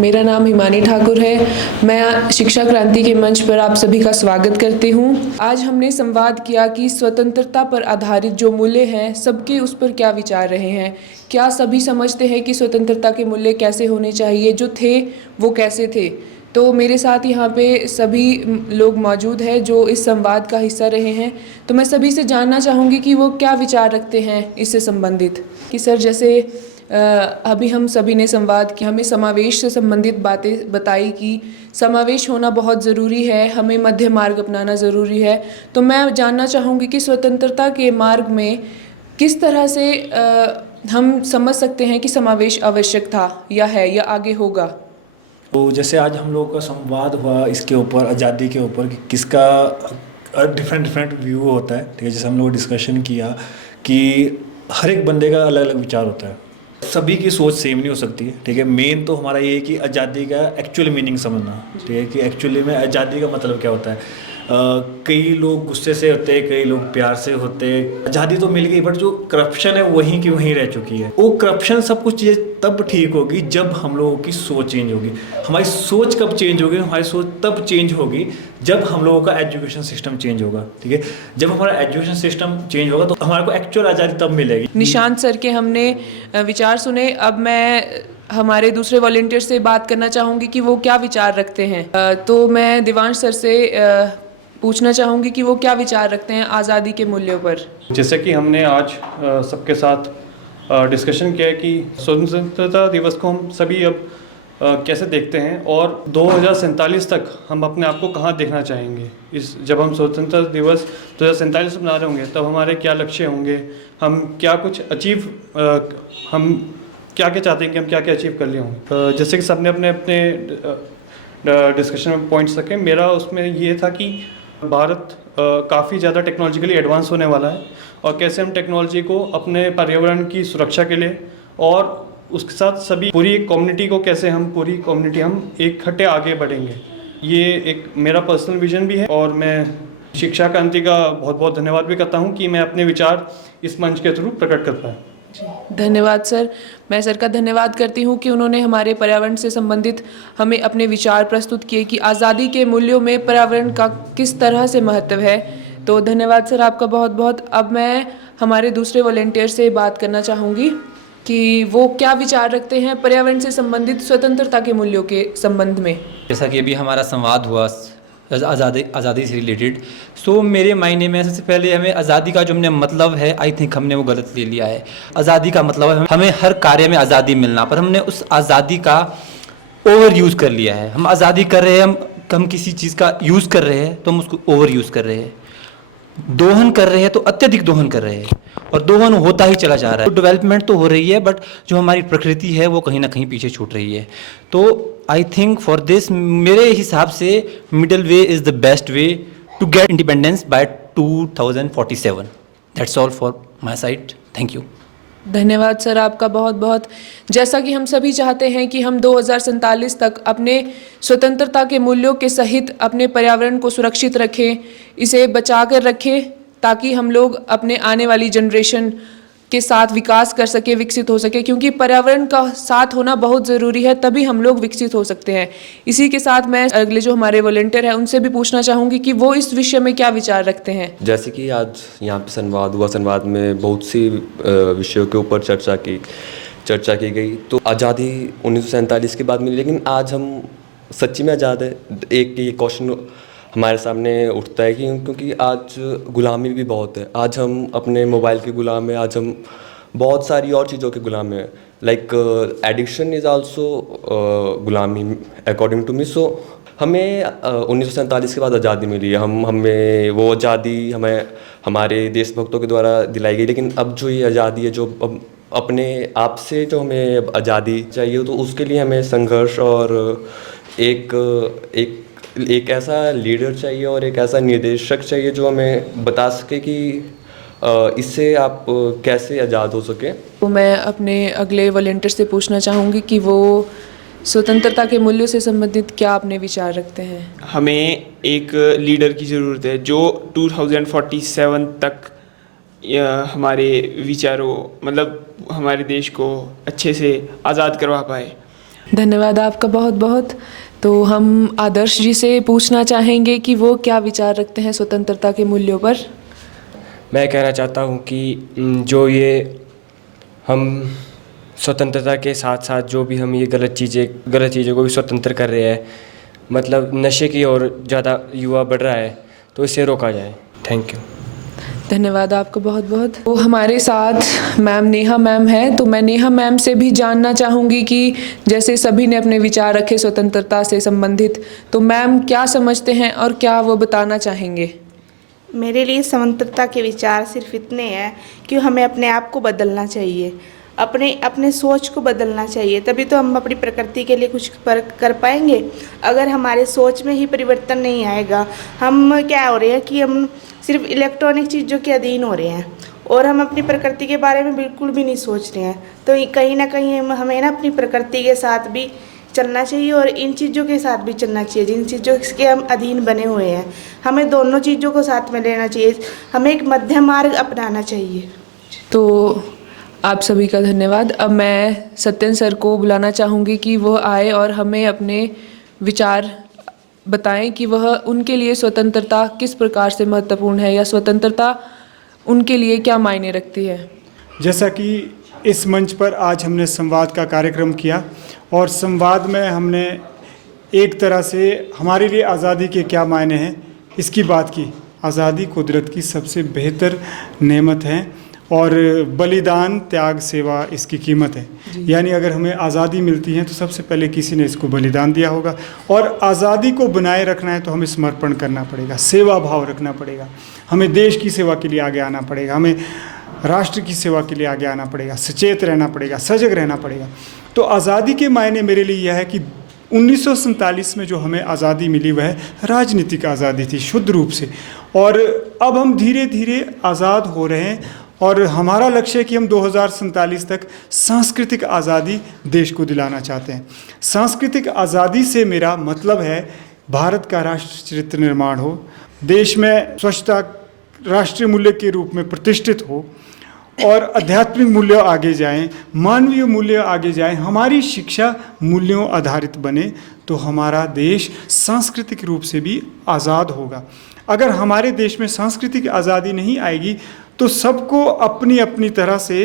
मेरा नाम हिमानी ठाकुर है। मैं शिक्षा क्रांति के मंच पर आप सभी का स्वागत करती हूँ। आज हमने संवाद किया कि स्वतंत्रता पर आधारित जो मूल्य हैं सबके उस पर क्या विचार रहे हैं। क्या सभी समझते हैं कि स्वतंत्रता के मूल्य कैसे होने चाहिए, जो थे वो कैसे थे। तो मेरे साथ यहाँ पे सभी लोग मौजूद हैं जो इस संवाद का हिस्सा रहे हैं। तो मैं सभी से जानना चाहूँगी कि वो क्या विचार रखते हैं इससे संबंधित। कि सर, जैसे अभी हम सभी ने संवाद किया, हमें समावेश से संबंधित बातें बताई कि समावेश होना बहुत ज़रूरी है, हमें मध्य मार्ग अपनाना ज़रूरी है। तो मैं जानना चाहूँगी कि स्वतंत्रता के मार्ग में किस तरह से हम समझ सकते हैं कि समावेश आवश्यक था या है या आगे होगा। तो जैसे आज हम लोगों का संवाद हुआ इसके ऊपर, आज़ादी के ऊपर, कि किसका डिफरेंट व्यू होता है। ठीक है, जैसे हम लोग डिस्कशन किया कि हर एक बंदे का अलग अलग विचार होता है, सभी की सोच सेम नहीं हो सकती है। ठीक है, मेन तो हमारा ये है कि आज़ादी का एक्चुअल मीनिंग समझना। ठीक है, कि एक्चुअली में आज़ादी का मतलब क्या होता है। कई लोग गुस्से से होते हैं, कई लोग प्यार से होते हैं। आज़ादी तो मिल गई, बट जो करप्शन है वहीं की वहीं रह चुकी है। वो करप्शन सब कुछ चीज़ें तब ठीक होगी जब हम लोगों की सोच चेंज होगी। हमारी सोच कब चेंज होगी? हमारी सोच तब चेंज होगी जब हम लोगों का एजुकेशन सिस्टम चेंज होगा। ठीक है, जब हमारा एजुकेशन सिस्टम चेंज होगा तो हमारे को एक्चुअल आज़ादी तब मिलेगी। निशांत सर के हमने विचार सुने। अब मैं हमारे दूसरे वॉलंटियर से बात करना चाहूँगी कि वो क्या विचार रखते हैं। तो मैं दिवांश सर से पूछना चाहूँगी कि वो क्या विचार रखते हैं आज़ादी के मूल्यों पर। जैसे कि हमने आज सबके साथ डिस्कशन किया है कि स्वतंत्रता दिवस को हम सभी अब कैसे देखते हैं और 2047 तक हम अपने आप को कहाँ देखना चाहेंगे। जब हम स्वतंत्रता दिवस 2047 मना रहे होंगे तब हमारे क्या लक्ष्य होंगे, हम क्या कुछ हम क्या क्या चाहते हैं कि हम क्या क्या अचीव कर लिए होंगे। जैसे कि सबने अपने अपने डिस्कशन में पॉइंट्स रखे, मेरा उसमें ये था कि भारत काफ़ी ज़्यादा टेक्नोलॉजिकली एडवांस होने वाला है और कैसे हम टेक्नोलॉजी को अपने पर्यावरण की सुरक्षा के लिए और उसके साथ सभी पूरी कम्युनिटी को कैसे हम इकट्ठे आगे बढ़ेंगे। ये एक मेरा पर्सनल विजन भी है और मैं शिक्षा क्रांति का बहुत बहुत धन्यवाद भी करता हूँ कि मैं अपने विचार इस मंच के थ्रू प्रकट कर पाया। धन्यवाद सर। मैं सर का धन्यवाद करती हूँ कि उन्होंने हमारे पर्यावरण से संबंधित हमें अपने विचार प्रस्तुत किए कि आज़ादी के मूल्यों में पर्यावरण का किस तरह से महत्व है। तो धन्यवाद सर आपका बहुत बहुत। अब मैं हमारे दूसरे वॉलंटियर से बात करना चाहूँगी कि वो क्या विचार रखते हैं पर्यावरण से संबंधित स्वतंत्रता के मूल्यों के संबंध में। जैसा कि अभी हमारा संवाद हुआ आज़ादी से रिलेटेड, सो मेरे मायने में सबसे पहले हमें आज़ादी का जो हमने मतलब है, आई थिंक हमने वो गलत ले लिया है। आज़ादी का मतलब है हमें हर कार्य में आज़ादी मिलना, पर हमने उस आज़ादी का ओवर यूज़ कर लिया है। हम आज़ादी कर रहे हैं, हम किसी चीज़ का यूज़ कर रहे हैं तो हम उसको ओवर यूज़ कर रहे हैं। दोहन कर रहे हैं तो अत्यधिक दोहन कर रहे हैं और दोहन होता ही चला जा रहा है। तो डेवलपमेंट तो हो रही है, बट जो हमारी प्रकृति है वो कहीं ना कहीं पीछे छूट रही है। तो आई थिंक फॉर दिस, मेरे हिसाब से middle way is the best way to get independence by 2047। That's all for my side. Thank you. धन्यवाद सर आपका बहुत बहुत। जैसा कि हम सभी चाहते हैं कि हम 2047 तक अपने स्वतंत्रता के मूल्यों के सहित अपने पर्यावरण को सुरक्षित रखें, इसे बचा कर रखें, ताकि हम लोग अपने आने वाली जनरेशन के साथ विकास कर सके, विकसित हो सके। क्योंकि पर्यावरण का साथ होना बहुत ज़रूरी है, तभी हम लोग विकसित हो सकते हैं। इसी के साथ मैं अगले जो हमारे वॉलंटियर हैं उनसे भी पूछना चाहूँगी कि वो इस विषय में क्या विचार रखते हैं। जैसे कि आज यहाँ पे संवाद हुआ, संवाद में बहुत सी विषयों के ऊपर चर्चा की गई। तो आज़ादी 1947 के बाद मिली, लेकिन आज हम सच्ची में आज़ाद है? एक ये क्वेश्चन हमारे सामने उठता है कि क्योंकि आज गुलामी भी बहुत है। आज हम अपने मोबाइल के गुलाम हैं, आज हम बहुत सारी और चीज़ों के गुलाम हैं। लाइक एडिक्शन इज़ आल्सो गुलामी अकॉर्डिंग टू मी। सो हमें 1947 के बाद आज़ादी मिली है, हमें वो आज़ादी हमारे देशभक्तों के द्वारा दिलाई गई। लेकिन अब जो ये आज़ादी है, जो अब अपने आप से जो हमें आज़ादी चाहिए, तो उसके लिए हमें संघर्ष और एक ऐसा लीडर चाहिए और एक ऐसा निर्देशक चाहिए जो हमें बता सके कि इससे आप कैसे आज़ाद हो सके। तो मैं अपने अगले वॉलंटियर से पूछना चाहूँगी कि वो स्वतंत्रता के मूल्यों से संबंधित क्या अपने विचार रखते हैं। हमें एक लीडर की ज़रूरत है जो 2047 तक हमारे विचारों, मतलब हमारे देश को अच्छे से आज़ाद करवा पाए। धन्यवाद आपका बहुत बहुत। तो हम आदर्श जी से पूछना चाहेंगे कि वो क्या विचार रखते हैं स्वतंत्रता के मूल्यों पर। मैं कहना चाहता हूँ कि जो ये हम स्वतंत्रता के साथ साथ जो भी हम ये गलत चीज़ों को भी स्वतंत्र कर रहे हैं, मतलब नशे की ओर ज़्यादा युवा बढ़ रहा है, तो इसे रोका जाए। Thank you. धन्यवाद आपका बहुत बहुत। तो हमारे साथ मैम नेहा मैम है, तो मैं नेहा मैम से भी जानना चाहूँगी कि जैसे सभी ने अपने विचार रखे स्वतंत्रता से संबंधित, तो मैम क्या समझते हैं और क्या वो बताना चाहेंगे। मेरे लिए स्वतंत्रता के विचार सिर्फ इतने हैं कि हमें अपने आप को बदलना चाहिए, अपने सोच को बदलना चाहिए, तभी तो हम अपनी प्रकृति के लिए कुछ कर पाएंगे। अगर हमारे सोच में ही परिवर्तन नहीं आएगा, हम क्या हो रहे हैं कि हम सिर्फ इलेक्ट्रॉनिक चीज़ों के अधीन हो रहे हैं और हम अपनी प्रकृति के बारे में बिल्कुल भी नहीं सोच रहे हैं। तो कहीं ना कहीं हमें ना अपनी प्रकृति के साथ भी चलना चाहिए और इन चीज़ों के साथ भी चलना चाहिए जिन चीज़ों के हम अधीन बने हुए हैं। हमें दोनों चीज़ों को साथ में लेना चाहिए, हमें एक मध्यम मार्ग अपनाना चाहिए। तो आप सभी का धन्यवाद। अब मैं सत्यन सर को बुलाना चाहूँगी कि वह आए और हमें अपने विचार बताएं कि वह उनके लिए स्वतंत्रता किस प्रकार से महत्वपूर्ण है या स्वतंत्रता उनके लिए क्या मायने रखती है। जैसा कि इस मंच पर आज हमने संवाद का कार्यक्रम किया और संवाद में हमने एक तरह से हमारे लिए आज़ादी के क्या मायने हैं इसकी बात की। आज़ादी कुदरत की सबसे बेहतर नेमत है और बलिदान, त्याग, सेवा इसकी कीमत है। यानी अगर हमें आज़ादी मिलती है तो सबसे पहले किसी ने इसको बलिदान दिया होगा और आज़ादी को बनाए रखना है तो हमें समर्पण करना पड़ेगा, सेवा भाव रखना पड़ेगा, हमें देश की सेवा के लिए आगे आना पड़ेगा, हमें राष्ट्र की सेवा के लिए आगे आना पड़ेगा, सचेत रहना पड़ेगा, सजग रहना पड़ेगा। तो आज़ादी के मायने मेरे लिए यह है कि 1947 में जो हमें आज़ादी मिली वह राजनीतिक आज़ादी थी शुद्ध रूप से, और अब हम धीरे धीरे आज़ाद हो रहे हैं और हमारा लक्ष्य है कि हम 2047 तक सांस्कृतिक आज़ादी देश को दिलाना चाहते हैं। सांस्कृतिक आज़ादी से मेरा मतलब है भारत का राष्ट्र चरित्र निर्माण हो, देश में स्वच्छता राष्ट्रीय मूल्य के रूप में प्रतिष्ठित हो और आध्यात्मिक मूल्य आगे जाएं, मानवीय मूल्य आगे जाएं, हमारी शिक्षा मूल्यों आधारित बने तो हमारा देश सांस्कृतिक रूप से भी आज़ाद होगा। अगर हमारे देश में सांस्कृतिक आज़ादी नहीं आएगी तो सबको अपनी अपनी तरह से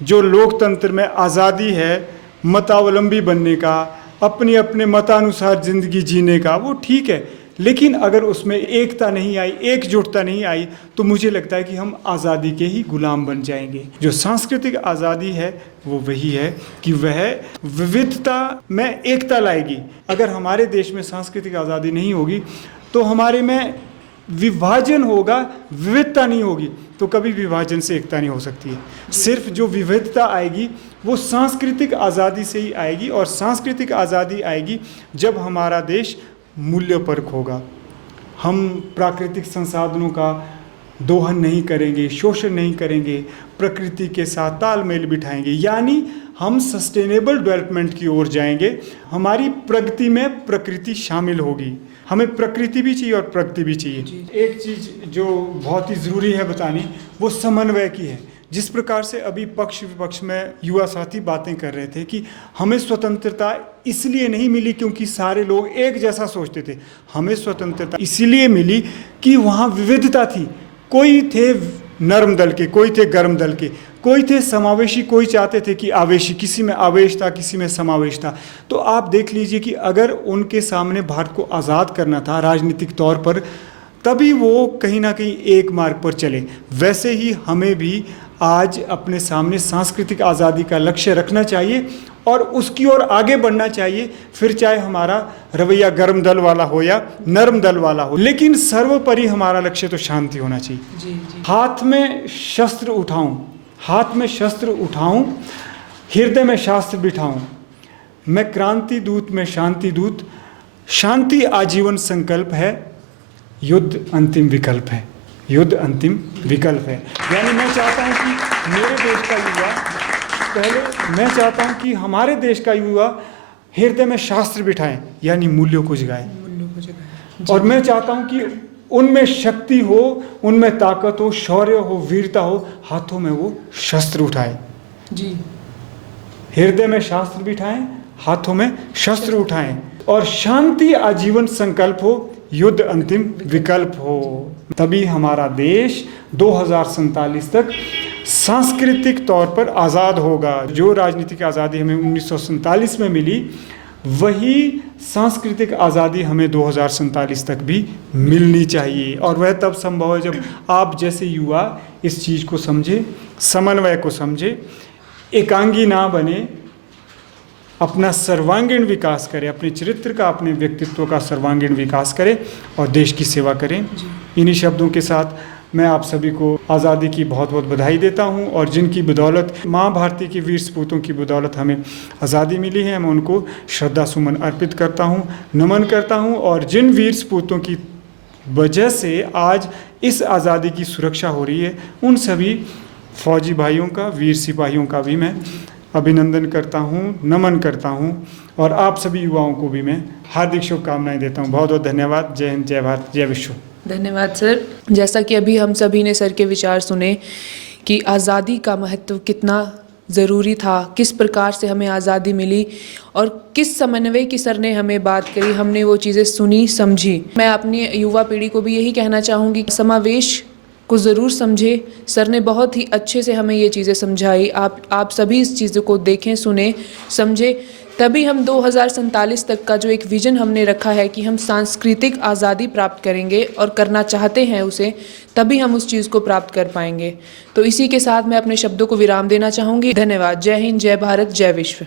जो लोकतंत्र में आज़ादी है मतावलंबी बनने का, अपने अपने मतानुसार ज़िंदगी जीने का, वो ठीक है, लेकिन अगर उसमें एकता नहीं आई, एकजुटता नहीं आई तो मुझे लगता है कि हम आज़ादी के ही गुलाम बन जाएंगे। जो सांस्कृतिक आज़ादी है वो वही है कि वह विविधता में एकता लाएगी। अगर हमारे देश में सांस्कृतिक आज़ादी नहीं होगी तो हमारे में विभाजन होगा, विविधता नहीं होगी तो कभी विभाजन से एकता नहीं हो सकती है। सिर्फ जो विविधता आएगी वो सांस्कृतिक आज़ादी से ही आएगी और सांस्कृतिक आज़ादी आएगी जब हमारा देश मूल्यपरक होगा। हम प्राकृतिक संसाधनों का दोहन नहीं करेंगे, शोषण नहीं करेंगे, प्रकृति के साथ तालमेल बिठाएंगे, यानी हम सस्टेनेबल डेवलपमेंट की ओर जाएंगे। हमारी प्रगति में प्रकृति शामिल होगी। हमें प्रकृति भी चाहिए और प्रगति भी चाहिए। एक चीज़ जो बहुत ही ज़रूरी है बतानी वो समन्वय की है। जिस प्रकार से अभी पक्ष विपक्ष में युवा साथी बातें कर रहे थे कि हमें स्वतंत्रता इसलिए नहीं मिली क्योंकि सारे लोग एक जैसा सोचते थे। हमें स्वतंत्रता इसलिए मिली कि वहाँ विविधता थी। कोई थे नरम दल के, कोई थे गर्म दल के, कोई थे समावेशी, कोई चाहते थे कि आवेशी, किसी में आवेश था, किसी में समावेश था। तो आप देख लीजिए कि अगर उनके सामने भारत को आज़ाद करना था राजनीतिक तौर पर तभी वो कहीं ना कहीं एक मार्ग पर चले। वैसे ही हमें भी आज अपने सामने सांस्कृतिक आज़ादी का लक्ष्य रखना चाहिए और उसकी ओर आगे बढ़ना चाहिए। फिर चाहे हमारा रवैया गर्म दल वाला हो या नरम दल वाला हो, लेकिन सर्वोपरि हमारा लक्ष्य तो शांति होना चाहिए। हाथ में शस्त्र उठाऊं, हाथ में शस्त्र उठाऊं, हृदय में शास्त्र बिठाऊं, मैं क्रांति दूत में शांति दूत, शांति आजीवन संकल्प है, युद्ध अंतिम विकल्प है, युद्ध अंतिम विकल्प है। यानी मैं चाहता हूं कि मेरे देश का युवा, पहले मैं चाहता हूं कि हमारे देश का युवा हृदय में शास्त्र बिठाएं, यानी मूल्यों को जगाएं, और मैं चाहता हूं कि उनमें शक्ति हो, उनमें ताकत हो, शौर्य हो, वीरता हो, हाथों में वो शस्त्र उठाएं जी। हृदय में शास्त्र बिठाएं, हाथों में शस्त्र उठाएं और शांति आजीवन संकल्प हो, युद्ध अंतिम विकल्प हो। तभी हमारा देश 2047 तक सांस्कृतिक तौर पर आज़ाद होगा। जो राजनीतिक आज़ादी हमें 1947 में मिली, वही सांस्कृतिक आज़ादी हमें 2047 तक भी मिलनी चाहिए। और वह तब संभव है जब आप जैसे युवा इस चीज़ को समझे, समन्वय को समझे, एकांगी ना बने, अपना सर्वांगीण विकास करें, अपने चरित्र का, अपने व्यक्तित्व का सर्वांगीण विकास करें और देश की सेवा करें। इन्हीं शब्दों के साथ मैं आप सभी को आज़ादी की बहुत बहुत बधाई देता हूं और जिनकी बदौलत, माँ भारती की वीर सपूतों की बदौलत हमें आज़ादी मिली है, मैं उनको श्रद्धा सुमन अर्पित करता हूं, नमन करता हूं। और जिन वीर सपूतों की वजह से आज इस आज़ादी की सुरक्षा हो रही है, उन सभी फौजी भाइयों का, वीर सिपाहियों का भी मैं अभिनंदन करता हूं, नमन करता हूं और आप सभी युवाओं को भी मैं हार्दिक शुभकामनाएं देता हूं। बहुत बहुत धन्यवाद। जय हिंद, जय भारत, जय विश्व। धन्यवाद सर। जैसा कि अभी हम सभी ने सर के विचार सुने कि आज़ादी का महत्व कितना ज़रूरी था, किस प्रकार से हमें आज़ादी मिली और किस समन्वय की सर ने हमें बात करी, हमने वो चीज़ें सुनी, समझी। मैं अपनी युवा पीढ़ी को भी यही कहना चाहूँगी, समावेश को ज़रूर समझे। सर ने बहुत ही अच्छे से हमें ये चीज़ें समझाई। आप सभी इस चीज़ों को देखें, सुने, समझे, तभी हम 2047 तक का जो एक विज़न हमने रखा है कि हम सांस्कृतिक आज़ादी प्राप्त करेंगे और करना चाहते हैं उसे, तभी हम उस चीज़ को प्राप्त कर पाएंगे। तो इसी के साथ मैं अपने शब्दों को विराम देना चाहूँगी। धन्यवाद। जय हिंद, जय भारत, जय विश्व।